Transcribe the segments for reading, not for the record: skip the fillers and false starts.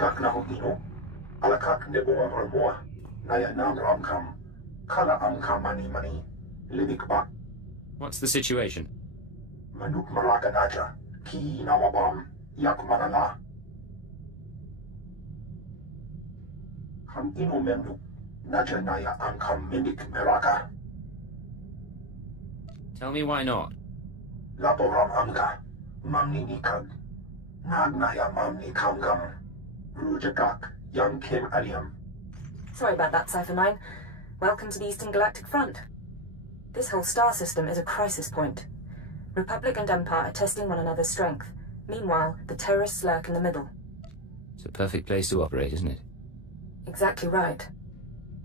kak na hugino, alakak nebo ramboa, naya nam ramkam, kala amkam mani, libikba. What's the situation? Manuk maraka naja, ki nawabam, yak manala. Ham ino memnu, naja naya amkam mindik meraka. Tell me why not. Laporam amka, mamni nikag. Nagnaya mamni kamgam. Rujakak, young Kim Aliam. Sorry about that, Cypher 9. Welcome to the Eastern Galactic Front. This whole star system is a crisis point. Republic and Empire are testing one another's strength. Meanwhile, the terrorists lurk in the middle. It's a perfect place to operate, isn't it? Exactly right.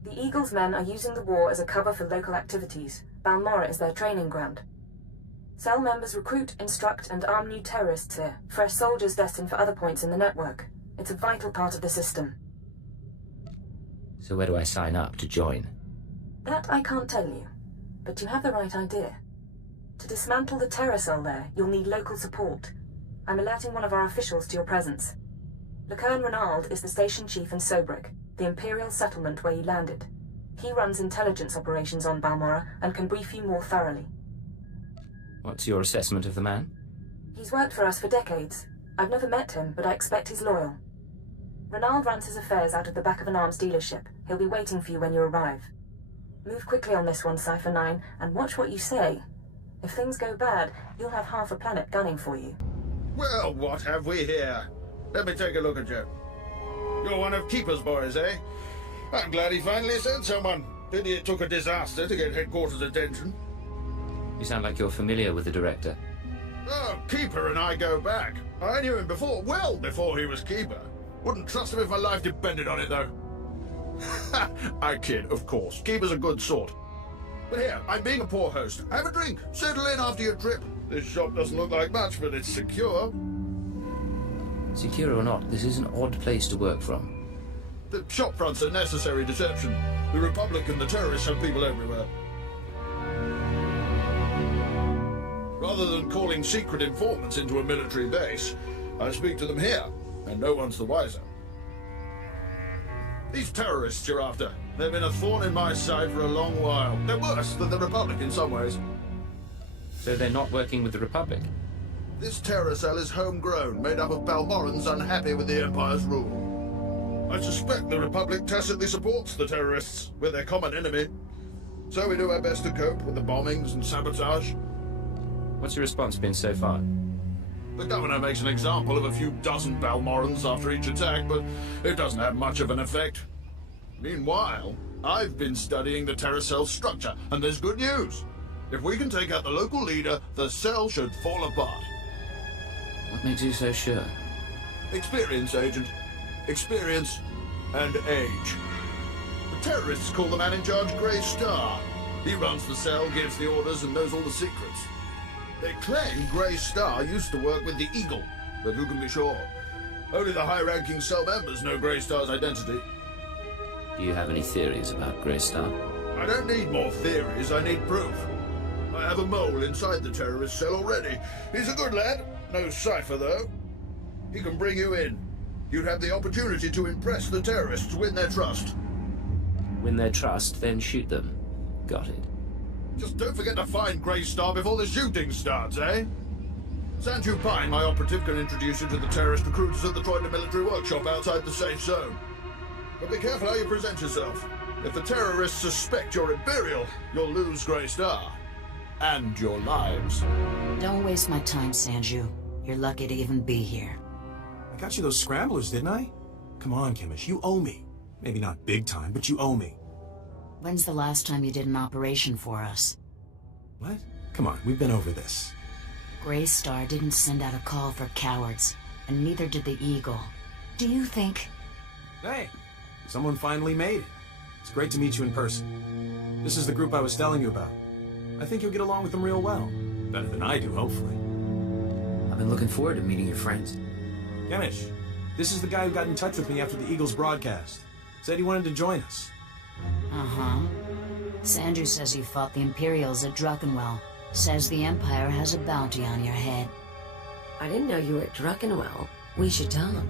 The Eagle's men are using the war as a cover for local activities. Balmorra is their training ground. Cell members recruit, instruct, and arm new terrorists here, fresh soldiers destined for other points in the network. It's a vital part of the system. So where do I sign up to join? That I can't tell you, but you have the right idea. To dismantle the terror cell there, you'll need local support. I'm alerting one of our officials to your presence. Lieutenant Renald is the station chief in Sobrik, the Imperial settlement where you landed. He runs intelligence operations on Balmorra and can brief you more thoroughly. What's your assessment of the man? He's worked for us for decades. I've never met him, but I expect he's loyal. Renald runs his affairs out of the back of an arms dealership. He'll be waiting for you when you arrive. Move quickly on this one, Cypher 9, and watch what you say. If things go bad, you'll have half a planet gunning for you. Well, what have we here? Let me take a look at you. You're one of Keeper's boys, eh? I'm glad he finally sent someone. Pity it took a disaster to get headquarters attention. You sound like you're familiar with the director. Oh, Keeper and I go back. I knew him before, well before he was Keeper. Wouldn't trust him if my life depended on it, though. I kid, of course. Keeper's a good sort. But here, I'm being a poor host. Have a drink. Settle in after your trip. This shop doesn't look like much, but it's secure. Secure or not, this is an odd place to work from. The shop front's a necessary deception. The Republic and the terrorists have people everywhere. Rather than calling secret informants into a military base, I speak to them here, and no one's the wiser. These terrorists you're after, they've been a thorn in my side for a long while. They're worse than the Republic in some ways. So they're not working with the Republic? This terror cell is homegrown, made up of Balmorrans unhappy with the Empire's rule. I suspect the Republic tacitly supports the terrorists. We're their common enemy. So we do our best to cope with the bombings and sabotage. What's your response been so far? The governor makes an example of a few dozen Balmorrans after each attack, but it doesn't have much of an effect. Meanwhile, I've been studying the terror cell's structure, and there's good news. If we can take out the local leader, the cell should fall apart. What makes you so sure? Experience, Agent. Experience and age. The terrorists call the man in charge Grey Star. He runs the cell, gives the orders, and knows all the secrets. They claim Grey Star used to work with the Eagle, but who can be sure? Only the high-ranking cell members know Grey Star's identity. Do you have any theories about Grey Star? I don't need more theories, I need proof. I have a mole inside the terrorist cell already. He's a good lad, no cipher though. He can bring you in. You'd have the opportunity to impress the terrorists, win their trust. Win their trust, then shoot them. Got it. Just don't forget to find Grey Star before the shooting starts, eh? Sanju Pine, my operative, can introduce you to the terrorist recruiters at the Troyna military workshop outside the safe zone. But be careful how you present yourself. If the terrorists suspect you're Imperial, you'll lose Grey Star. And your lives. Don't waste my time, Sanju. You're lucky to even be here. I got you those scramblers, didn't I? Come on, Kimmish, you owe me. Maybe not big time, but you owe me. When's the last time you did an operation for us? What? Come on, we've been over this. Grey Star didn't send out a call for cowards, and neither did the Eagle. Do you think... Hey, someone finally made it. It's great to meet you in person. This is the group I was telling you about. I think you'll get along with them real well. Better than I do, hopefully. I've been looking forward to meeting your friends. Gemish, this is the guy who got in touch with me after the Eagles broadcast. Said he wanted to join us. Uh-huh. Sanju says you fought the Imperials at Druckenwell. Says the Empire has a bounty on your head. I didn't know you were at Druckenwell. We should talk.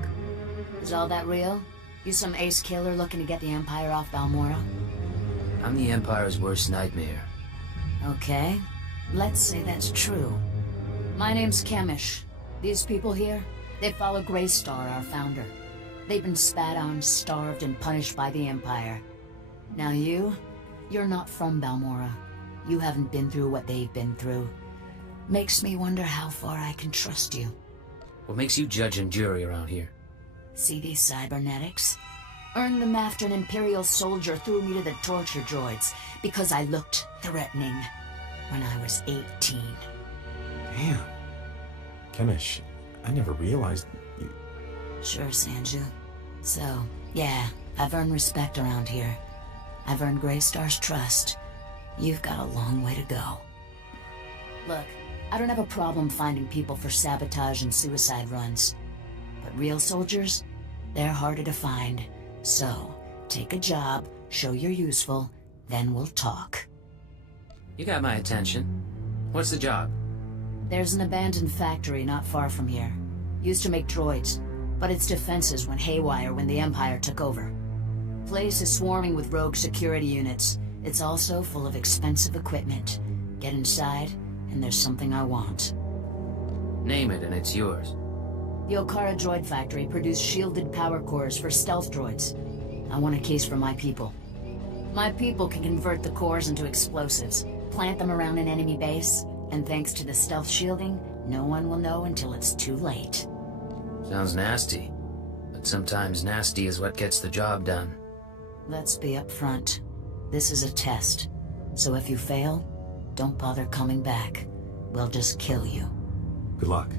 Is all that real? You some ace killer looking to get the Empire off Balmorra? I'm the Empire's worst nightmare. Okay. Let's say that's true. My name's Chemish. These people here, they follow SWTOR, our founder. They've been spat on, starved, and punished by the Empire. Now you're not from Balmorra. You haven't been through what they've been through. Makes me wonder how far I can trust you. What makes you judge and jury around here? See these cybernetics? Earned them after an Imperial soldier threw me to the torture droids because I looked threatening when I was 18. Damn. Chemish, I never realized you... Sure, Sanju. So, yeah, I've earned respect around here. I've earned SWTOR's trust. You've got a long way to go. Look, I don't have a problem finding people for sabotage and suicide runs. But real soldiers, they're harder to find. So, take a job, show you're useful, then we'll talk. You got my attention. What's the job? There's an abandoned factory not far from here. Used to make droids, but its defenses went haywire when the Empire took over. Place is swarming with rogue security units. It's also full of expensive equipment. Get inside, and there's something I want. Name it and it's yours. The Okara droid factory produced shielded power cores for stealth droids. I want a case for my people. My people can convert the cores into explosives, plant them around an enemy base, and thanks to the stealth shielding, no one will know until it's too late. Sounds nasty. But sometimes nasty is what gets the job done. Let's be upfront. This is a test. So if you fail, don't bother coming back. We'll just kill you. Good luck.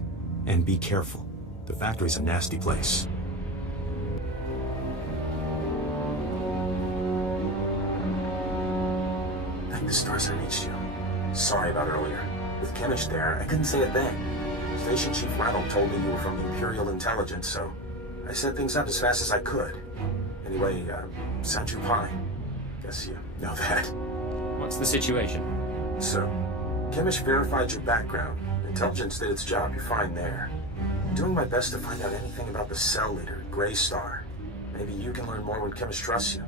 And be careful. The factory's a nasty place. Thank the stars I reached you. Sorry about earlier. With Chemish there, I couldn't say a thing. Station Chief Ranald told me you were from the Imperial Intelligence, so I set things up as fast as I could. Anyway, Sanju Pine. Guess you know that. What's the situation? So, Chemish verified your background. Intelligence did its job. You're fine there. I'm doing my best to find out anything about the cell leader, SWTOR. Maybe you can learn more when Chemish trusts you.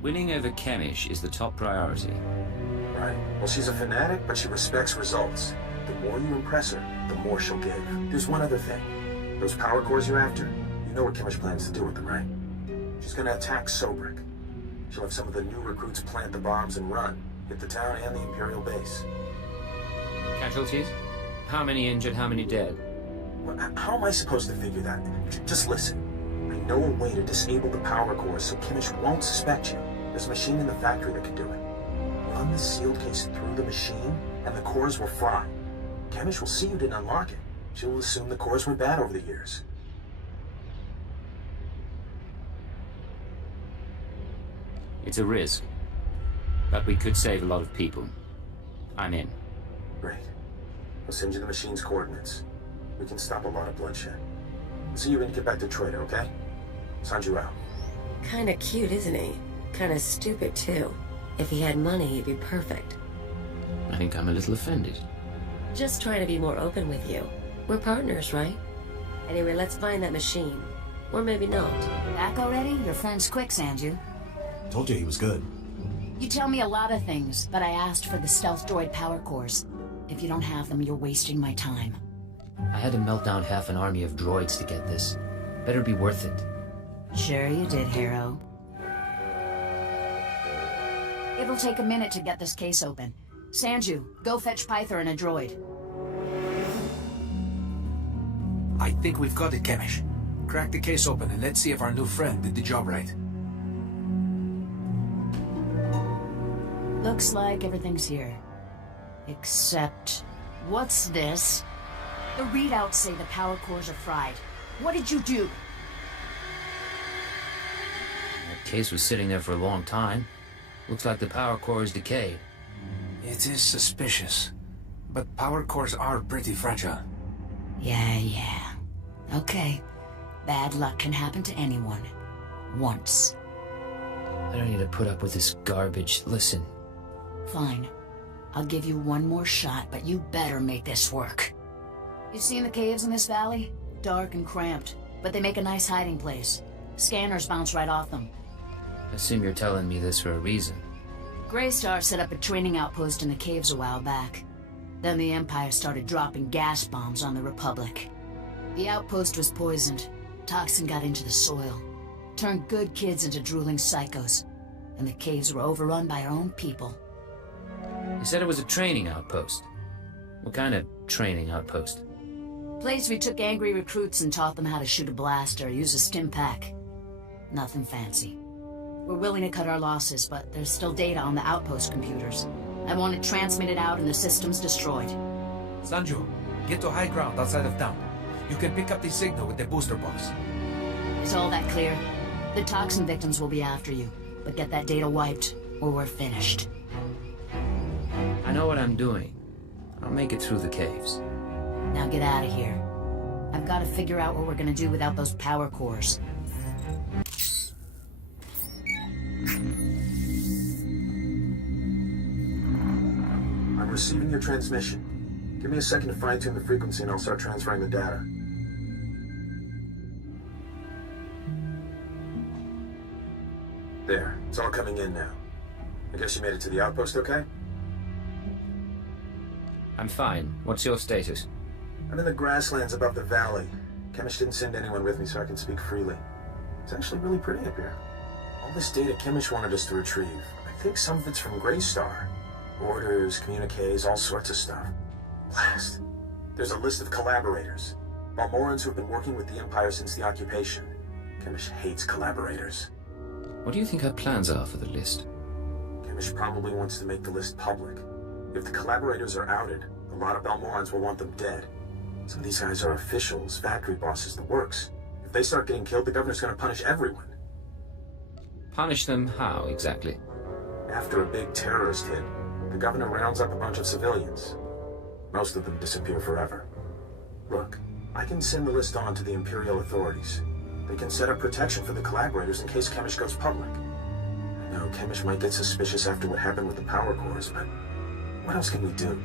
Winning over Chemish is the top priority. Right. Well, she's a fanatic, but she respects results. The more you impress her, the more she'll give. There's one other thing. Those power cores you're after, you know what Chemish plans to do with them, right? She's gonna attack Sobrik. She'll have some of the new recruits plant the bombs and run. Hit the town and the Imperial base. Casualties? How many injured, how many dead? Well, how am I supposed to figure that? Just listen. I know a way to disable the power cores so Chemish won't suspect you. There's a machine in the factory that can do it. Run the sealed case through the machine, and the cores will fry. Chemish will see you didn't unlock it. She'll assume the cores went bad over the years. It's a risk. But we could save a lot of people. I'm in. Great. I'll send you the machine's coordinates. We can stop a lot of bloodshed. See you when you get back to Troida, okay? Sanju out. Kinda cute, isn't he? Kinda stupid, too. If he had money, he'd be perfect. I think I'm a little offended. Just trying to be more open with you. We're partners, right? Anyway, let's find that machine. Or maybe not. Back already? Your friend's quick, Sanju. Told you he was good. You tell me a lot of things, but I asked for the stealth droid power cores. If you don't have them, you're wasting my time. I had to melt down half an army of droids to get this. Better be worth it. Sure you did, hero. It'll take a minute to get this case open. Sanju, go fetch Pythor and a droid. I think we've got it, Chemish. Crack the case open and let's see if our new friend did the job right. Looks like everything's here. Except... what's this? The readouts say the power cores are fried. What did you do? That case was sitting there for a long time. Looks like the power core is decayed. It is suspicious, but power cores are pretty fragile. Yeah. Okay. Bad luck can happen to anyone. Once. I don't need to put up with this garbage. Listen. Fine. I'll give you one more shot, but you better make this work. You seen the caves in this valley? Dark and cramped. but they make a nice hiding place. Scanners bounce right off them. Assume you're telling me this for a reason. Greystar set up a training outpost in the caves a while back. Then the Empire started dropping gas bombs on the Republic. The outpost was poisoned. Toxin got into the soil. Turned good kids into drooling psychos. And the caves were overrun by our own people. You said it was a training outpost. What kind of training outpost? Place we took angry recruits and taught them how to shoot a blaster or use a stim pack. Nothing fancy. We're willing to cut our losses, but there's still data on the outpost computers. I want it transmitted out and the systems destroyed. Sanju, get to high ground outside of town. You can pick up the signal with the booster box. Is all that clear? The toxin victims will be after you, but get that data wiped, or we're finished. I know what I'm doing. I'll make it through the caves. Now get out of here. I've got to figure out what we're gonna do without those power cores. I'm receiving your transmission. Give me a second to fine-tune the frequency and I'll start transferring the data. There, it's all coming in now. I guess you made it to the outpost okay? I'm fine. What's your status? I'm in the grasslands above the valley. Chemish didn't send anyone with me so I can speak freely. It's actually really pretty up here. All this data Chemish wanted us to retrieve. I think some of it's from Greystar. Orders, communiques, all sorts of stuff. Blast. There's a list of collaborators. Balmorrans who have been working with the Empire since the occupation. Chemish hates collaborators. What do you think her plans are for the list? Chemish probably wants to make the list public. If the collaborators are outed, a lot of Balmorrans will want them dead. Some of these guys are officials, factory bosses, the works. If they start getting killed, the governor's gonna punish everyone. Punish them how, exactly? After a big terrorist hit, the governor rounds up a bunch of civilians. Most of them disappear forever. Look, I can send the list on to the Imperial authorities. They can set up protection for the collaborators in case Chemish goes public. I know Chemish might get suspicious after what happened with the power cores, but what else can we do?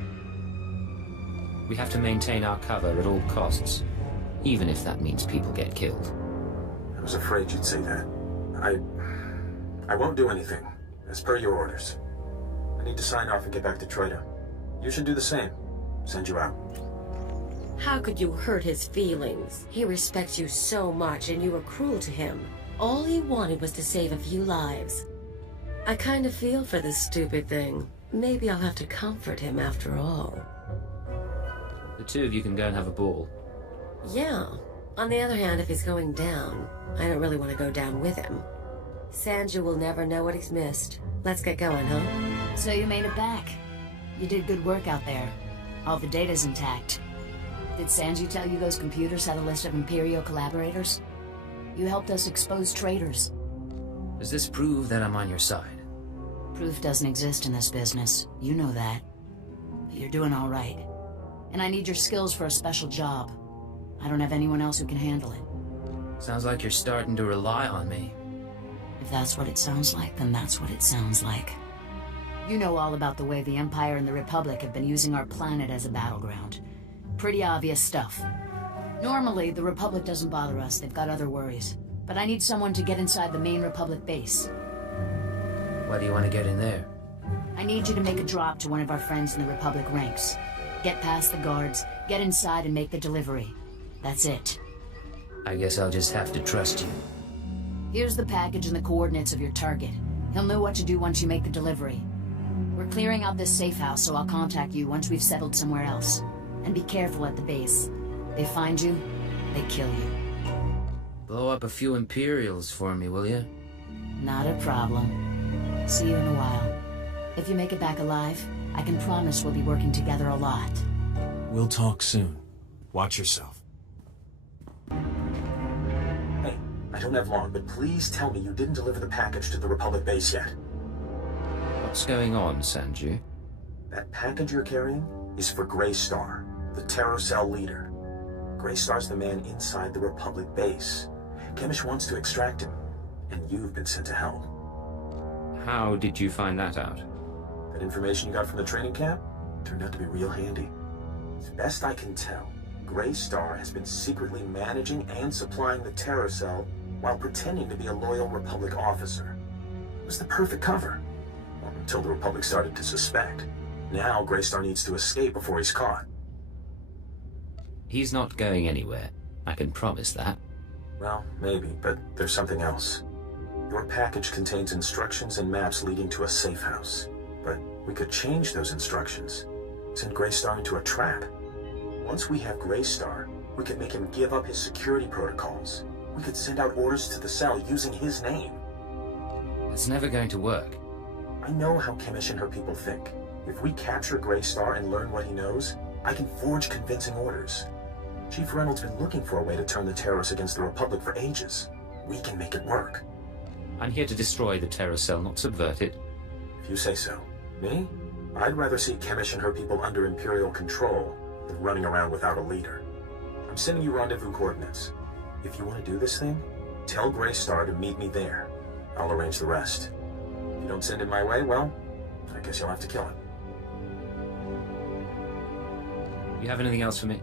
We have to maintain our cover at all costs, even if that means people get killed. I was afraid you'd say that. I won't do anything, as per your orders. I need to sign off and get back to Troita. You should do the same. Send you out. How could you hurt his feelings? He respects you so much and you were cruel to him. All he wanted was to save a few lives. I kind of feel for this stupid thing. Maybe I'll have to comfort him after all. The two of you can go and have a ball. Yeah. On the other hand, if he's going down, I don't really want to go down with him. Sanju will never know what he's missed. Let's get going, huh? So you made it back. You did good work out there. All the data's intact. Did Sanju tell you those computers had a list of Imperial collaborators? You helped us expose traitors. Does this prove that I'm on your side? Proof doesn't exist in this business. You know that. But you're doing all right. And I need your skills for a special job. I don't have anyone else who can handle it. Sounds like you're starting to rely on me. If that's what it sounds like, then that's what it sounds like. You know all about the way the Empire and the Republic have been using our planet as a battleground. Pretty obvious stuff. Normally, the Republic doesn't bother us. They've got other worries. But I need someone to get inside the main Republic base. Why do you want to get in there? I need you to make a drop to one of our friends in the Republic ranks. Get past the guards, get inside and make the delivery. That's it. I guess I'll just have to trust you. Here's the package and the coordinates of your target. He'll know what to do once you make the delivery. We're clearing out this safe house, so I'll contact you once we've settled somewhere else. And be careful at the base. They find you, they kill you. Blow up a few Imperials for me, will you? Not a problem. See you in a while. If you make it back alive, I can promise we'll be working together a lot. We'll talk soon. Watch yourself. Hey, I don't have long, but please tell me you didn't deliver the package to the Republic base yet. What's going on, Sanju? That package you're carrying is for Greystar, the Terror Cell leader. Greystar's the man inside the Republic base. Chemish wants to extract him, and you've been sent to help. How did you find that out? That information you got from the training camp turned out to be real handy. As best I can tell, Grey Star has been secretly managing and supplying the terror cell while pretending to be a loyal Republic officer. It was the perfect cover. Well, until the Republic started to suspect. Now Grey Star needs to escape before he's caught. He's not going anywhere. I can promise that. Well, maybe, but there's something else. Your package contains instructions and maps leading to a safe house. But we could change those instructions. Send Grey Star into a trap. Once we have Grey Star, we could make him give up his security protocols. We could send out orders to the cell using his name. It's never going to work. I know how Chemish and her people think. If we capture Grey Star and learn what he knows, I can forge convincing orders. Chief Reynolds been looking for a way to turn the terrorists against the Republic for ages. We can make it work. I'm here to destroy the terror cell, not subvert it. If you say so. Me? I'd rather see Chemish and her people under Imperial control than running around without a leader. I'm sending you rendezvous coordinates. If you want to do this thing, tell Grey Star to meet me there. I'll arrange the rest. If you don't send him my way, well, I guess you'll have to kill him. You have anything else for me?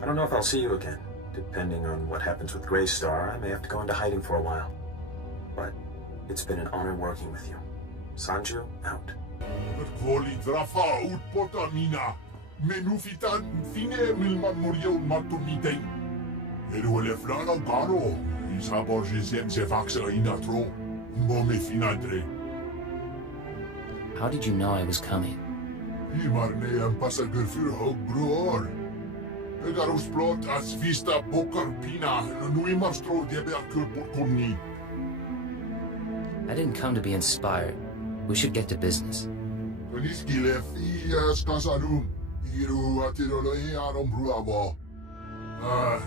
I don't know if I'll see you again. Depending on what happens with Grey Star, I may have to go into hiding for a while. But it's been an honor working with you. Sanju, out. Voli drafa ut potamina. Menufitan fine milman morio matumiten. Eruele flano garo. Isabor jesem se faxa inatro. Mome finadre. How did you know I was coming? Imarne am passager für hog broor. Egarus plot as vista bokar pina. Nui mastro de berkur porkomni. I didn't come to be inspired. We should get to business. Niskilef ias kasadum. Iru atirolo arom bruavo.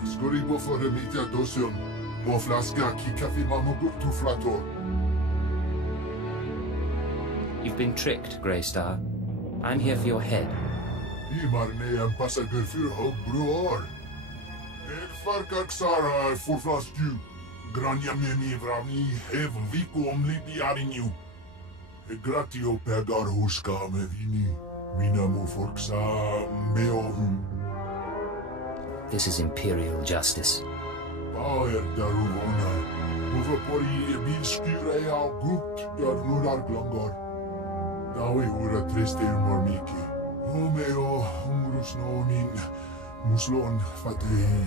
Skoribo for remita dosium. Mo flaska ki kafi mamugur tu flator. You've been tricked, Grey Star. I'm here for your head. Imarne am passager für hog broor. Farkak Sara forflastu. Grania meni vrami hev vikum libiariniu. Gratio pegar huska me vini. Minamu forxa meovu. This is Imperial justice. Power daruvona. Uvapori ebilskure au gut dar nudar glongor. Dawi hura triste mormiki. Homeo umrus nonin muslon fateh.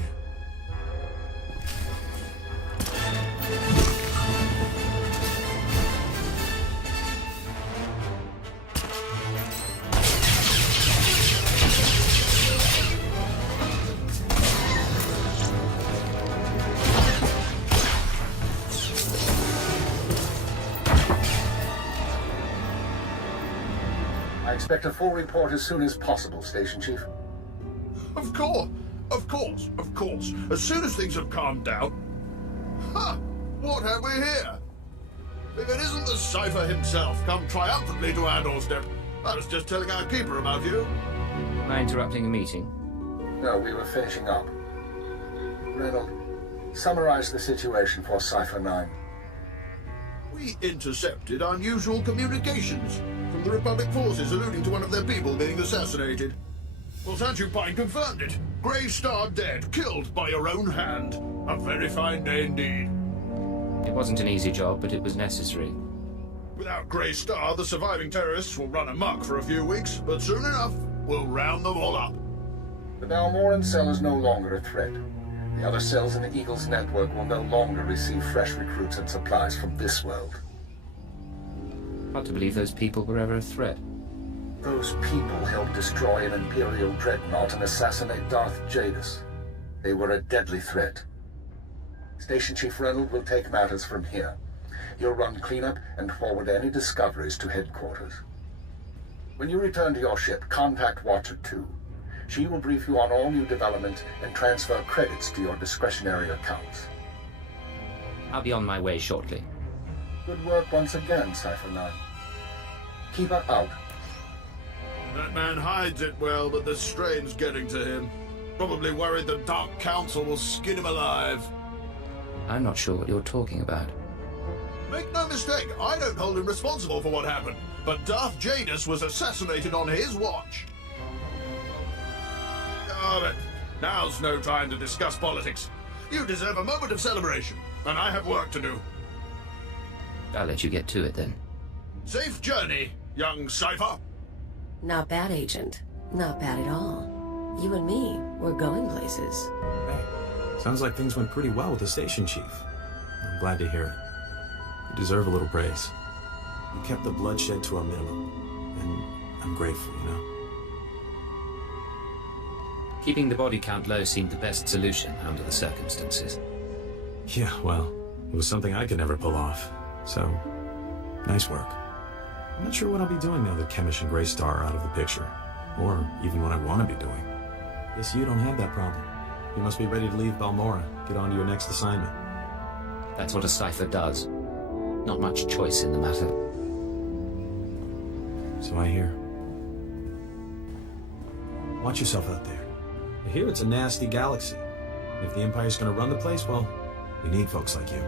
I expect a full report as soon as possible, Station Chief. Of course. As soon as things have calmed down. Ha! What have we here? If it isn't the Cypher himself come triumphantly to our doorstep, I was just telling our keeper about you. Am I interrupting a meeting? No, we were finishing up. Reynolds, summarize the situation for Cypher 9. We intercepted unusual communications from the Republic forces alluding to one of their people being assassinated. Well, Sanju Pine confirmed it. Grey Star dead, killed by your own hand. A very fine day indeed. It wasn't an easy job, but it was necessary. Without Grey Star, the surviving terrorists will run amok for a few weeks, but soon enough, we'll round them all up. The Balmorran cell is no longer a threat. The other cells in the Eagle's network will no longer receive fresh recruits and supplies from this world. Hard to believe those people were ever a threat. Those people helped destroy an Imperial dreadnought and assassinate Darth Jadis. They were a deadly threat. Station Chief Reynolds will take matters from here. He'll run cleanup and forward any discoveries to headquarters. When you return to your ship, contact Watcher 2. She will brief you on all new developments and transfer credits to your discretionary accounts. I'll be on my way shortly. Good work once again, Cypher 9. Keep her out. That man hides it well, but the strain's getting to him. Probably worried the Dark Council will skin him alive. I'm not sure what you're talking about. Make no mistake, I don't hold him responsible for what happened, but Darth Jadis was assassinated on his watch. Oh, but Now's no time to discuss politics. You deserve a moment of celebration, and I have work to do. I'll let you get to it then. Safe journey, young Cypher. Not bad, Agent. Not bad at all. You and me, we're going places. Hey, sounds like things went pretty well with the station chief. I'm glad to hear it. You deserve a little praise. You kept the bloodshed to a minimum, and I'm grateful, you know? Keeping the body count low seemed the best solution under the circumstances. Yeah, well, it was something I could never pull off. So, nice work. I'm not sure what I'll be doing now that Chemish and Greystar are out of the picture. Or even what I want to be doing. Guess you don't have that problem. You must be ready to leave Balmorra, get on to your next assignment. That's what a cipher does. Not much choice in the matter. So I hear. Watch yourself out there. I hear it's a nasty galaxy. If the Empire's gonna run the place, well, we need folks like you.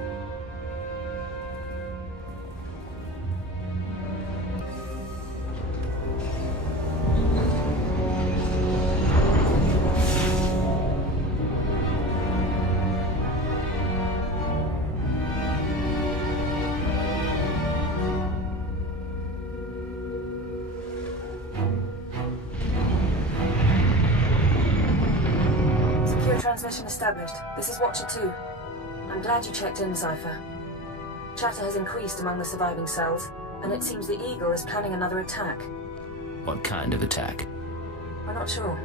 Transmission established. This is Watcher 2. I'm glad you checked in, Cypher. Chatter has increased among the surviving cells, and it seems the Eagle is planning another attack. What kind of attack? We're not sure.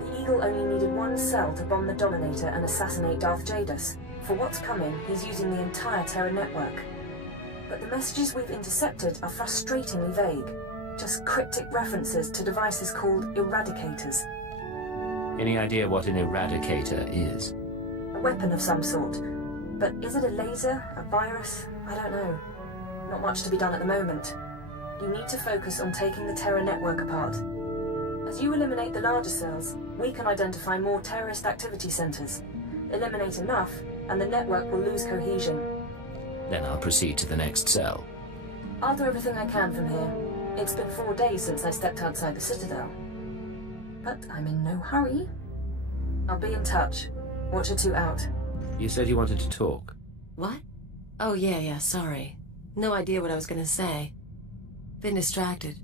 The Eagle only needed one cell to bomb the Dominator and assassinate Darth Jadus. For what's coming, he's using the entire Terra network. But the messages we've intercepted are frustratingly vague. Just cryptic references to devices called Eradicators. Any idea what an eradicator is? A weapon of some sort. But is it a laser? A virus? I don't know. Not much to be done at the moment. You need to focus on taking the Terra network apart. As you eliminate the larger cells, we can identify more terrorist activity centers. Eliminate enough, and the network will lose cohesion. Then I'll proceed to the next cell. I'll do everything I can from here. It's been 4 days since I stepped outside the Citadel. But I'm in no hurry. I'll be in touch. Watcher 2 out. You said you wanted to talk. What? Oh, yeah, sorry. No idea what I was gonna say. Been distracted.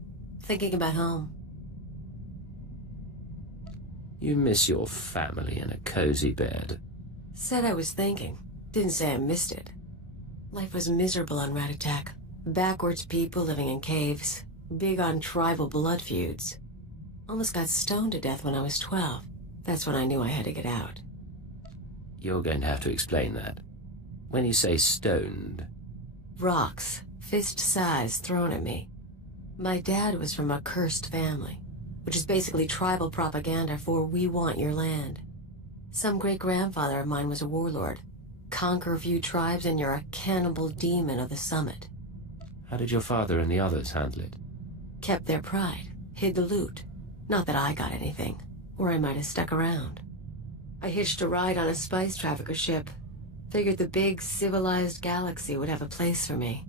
Thinking about home. You miss your family in a cozy bed. Said I was thinking. Didn't say I missed it. Life was miserable on Rat Attack. Backwards people living in caves. Big on tribal blood feuds. Almost got stoned to death when I was 12. That's when I knew I had to get out. You're going to have to explain that. When you say stoned... Rocks, fist size, thrown at me. My dad was from a cursed family, which is basically tribal propaganda for we want your land. Some great-grandfather of mine was a warlord. Conquer a few tribes and you're a cannibal demon of the summit. How did your father and the others handle it? Kept their pride, hid the loot. Not that I got anything, or I might have stuck around. I hitched a ride on a spice trafficker ship. Figured the big, civilized galaxy would have a place for me.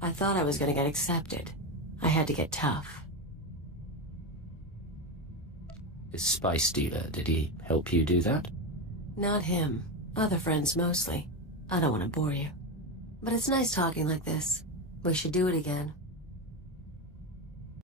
I thought I was gonna get accepted. I had to get tough. This spice dealer, did he help you do that? Not him. Other friends mostly. I don't want to bore you. But it's nice talking like this. We should do it again.